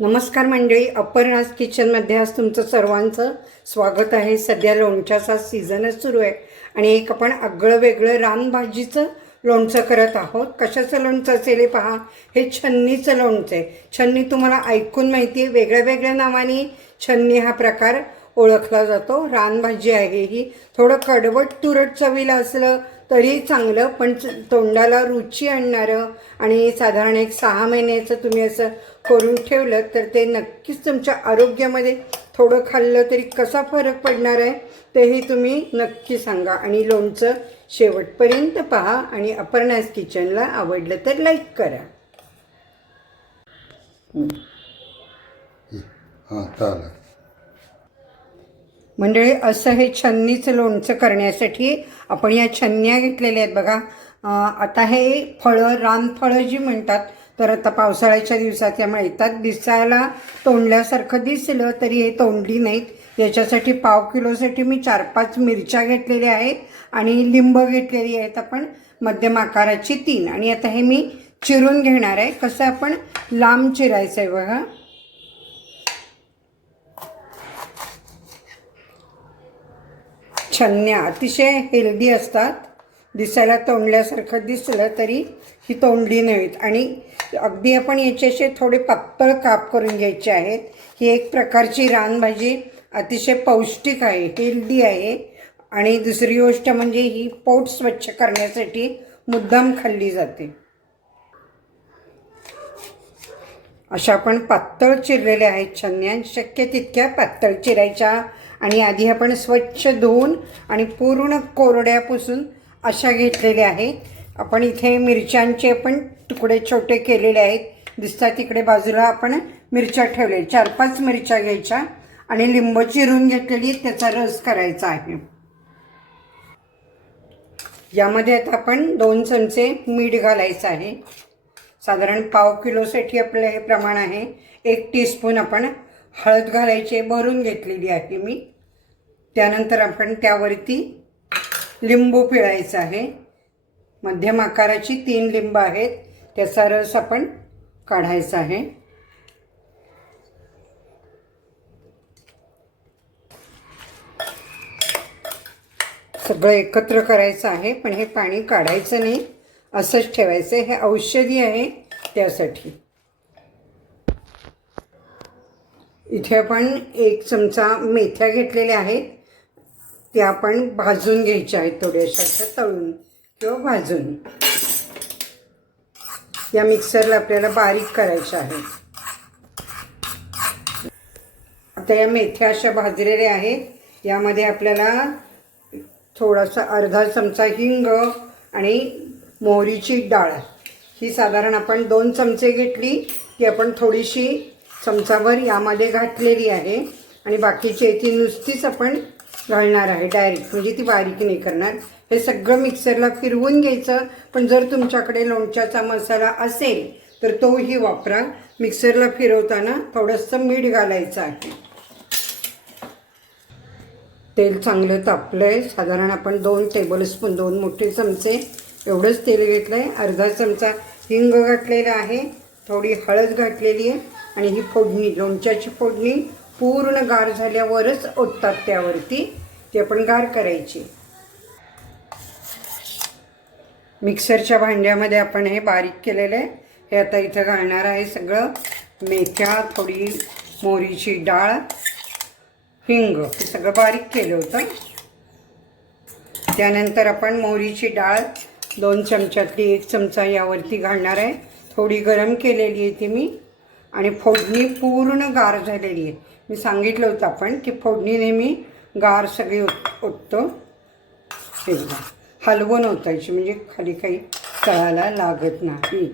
नमस्कार मंडळी, अपर्णाज किचनमध्ये आज तुमचं सर्वांचं स्वागत आहे। सध्या लोणच्याचा सीझनच सुरू आहे आणि एक आपण आगळं वेगळं रानभाजीचं लोणचं करत आहोत। कशाचं लोणचं असेल हे पहा, हे छन्नीचं लोणचं आहे। छन्नी तुम्हाला ऐकून माहिती आहे, वेगळ्या वेगळ्या नावाने छन्नी हा प्रकार ओळखला जातो। रानभाजी आहे ही, थोडं कडवट तुरट चवीला असलं तरी चांगलं, पण तोंडाला रुची आणणारं आणि साधारण एक 6 महिन्याचं तुम्ही असं करून ठेवलं तर ते नक्कीच तुमच्या आरोग्यामध्ये थोडं खाल्लं तरी कसा फरक पडणार आहे तेही तुम्ही नक्की सांगा। आणि लोणचं शेवटपर्यंत पहा आणि अपर्णाज किचनला आवडलं तर लाईक करा। चालेल मंडळी, असं हे छन्नीचं लोणचं करण्यासाठी आपण या छन्न्या घेतलेल्या आहेत बघा। आता हे फळं, रानफळं जी म्हणतात, तर आता पावसाळ्याच्या दिवसात या मिळतात। दिसायला तोंडल्यासारखं दिसलं तरी हे तोंडली नाहीत। याच्यासाठी पाव किलोसाठी मी 4-5 मिरच्या घेतलेल्या आहेत आणि लिंब घेतलेली आहेत आपण मध्यम आकाराची 3। आणि आता हे मी चिरून घेणार आहे। कसं आपण लांब चिरायचं आहे बघा। छन्न्या अतिशय हेल्दी असतात, दिसायला तोंडल्यासारखं दिसलं तरी ही तोंडली नाहीत आणि अगदी आपण याच्याशी थोडे पातळ काप करून घ्यायचे आहेत। ही एक प्रकारची रानभाजी अतिशय पौष्टिक आहे, हेल्दी आहे आणि दुसरी गोष्ट म्हणजे ही पोट स्वच्छ करण्यासाठी मुद्दाम खाल्ली जाते। अशा आपण पातळ चिरलेल्या आहेत छन्न्या, शक्य तितक्या पातळ चिरायच्या आणि आधी आपण स्वच्छ धुवून आणि पूर्ण कोरड्या पुसून अशा घेतलेल्या आहेत। आपण इथे मिरच्यांचे पण तुकडे छोटे केलेले आहेत, दिसतात तिकडे बाजूला आपण मिरच्या ठेवले। 4-5 मिरच्या घ्यायच्या आणि लिंब चिरून घेतलेली, त्याचा रस करायचा आहे। यामध्ये आता आपण 2 चमचे मीठ घालायचं आहे। साधारण पाव किलोसाठी आपलं हे प्रमाण आहे। 1 टीस्पून आपण हळद घालायची, भरून घेतलेली आहे मी। त्यानंतर आपण त्यावरती लिंबू पिळायचा आहे। मध्यम आकाराची 3 लिंब आहेत, त्याचा रस आपण काढायचा आहे। सगळं एकत्र करायचं आहे, पण हे पाणी काढायचं नाही, असंच ठेवायचं। हे औषधी आहे त्यासाठी। इथे आपण 1 चमचा मेथ्या घेतलेल्या आहेत, त्या आपण भाजून घ्यायच्या आहेत, थोड्याशा तळून किंवा भाजून। या मिक्सरला आपल्याला बारीक करायच्या आहेत। आता या मेथ्या अशा भाजलेल्या आहेत। यामध्ये आपल्याला थोडासा अर्धा चमचा हिंग आणि मोहरीची डाळ, ही साधारण आपण 2 चमचे घेतली, ती आपण थोडीशी चमचाभर यामध्ये घातलेली आहे आणि बाकीची ती नुसतीच आपण घालणार आहे डायरेक्ट, म्हणजे ती बारीक नाही करणार। हे सगळं मिक्सरला फिरवून घ्यायचं, पण जर तुमच्याकडे लोणच्याचा मसाला असेल तर तोही वापरा। मिक्सरला फिरवताना थोडंसं मीठ घालायचं आहे। तेल चांगलं तापलं आहे, साधारण आपण 2 टेबलस्पून, 2 मोठे चमचे एवढंच तेल घेतलं आहे। अर्धा चमचा हिंग घातलेला आहे, थोडी हळद घातलेली आहे आणि ही फोडणी, लोणच्याची फोडणी पूर्ण गार झाल्यावरच ओततात त्यावरती, ती आपण गार करायची। मिक्सरच्या भांड्यामध्ये आपण हे बारीक केलेलं आहे, हे आता इथं घालणार आहे सगळं। मेथ्या, थोडी मोहरीची डाळ, हिंग, हे सगळं बारीक केलं होतं। त्यानंतर आपण मोहरीची डाळ 2 चमच्यातली 1 चमचा यावरती घालणार आहे, थोडी गरम केलेली आहे ती मी, आणि फोडणी पूर्ण गार झालेली आहे। मी सांगितलं होतं आपण की फोडणी नेहमी गार सगळी ओततो। हे हलवून ओतायची, म्हणजे खाली काही तळाला लागत नाही।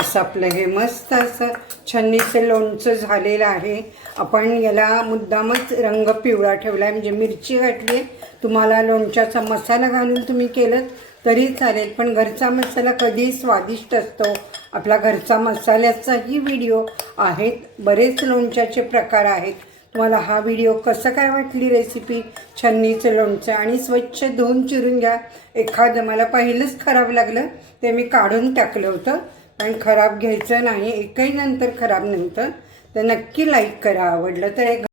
असं आपलं हे मस्त असं छन्नीचं लोणचं झालेलं आहे। आपण याला मुद्दामच रंग पिवळा ठेवला आहे, म्हणजे मिरची घातली आहे। तुम्हाला लोणच्याचा मसाला घालून तुम्ही केलं तरी चालेल, पण घरचा मसाला कधीही स्वादिष्ट असतो। आपला घरचा मसाल्याचाही व्हिडिओ आहेत, बरेच लोणच्याचे प्रकार आहेत। तुम्हाला हा व्हिडिओ कसं काय वाटली रेसिपी छन्नीचं लोणचं, आणि स्वच्छ धुवून चिरून घ्या। एखादं मला पहिलंच खराब लागलं ते मी काढून टाकलं होतं, कारण खराब घ्यायचं नाही, एकही नंतर खराब नंतर तर नक्की लाईक करा. आवडलं तर एक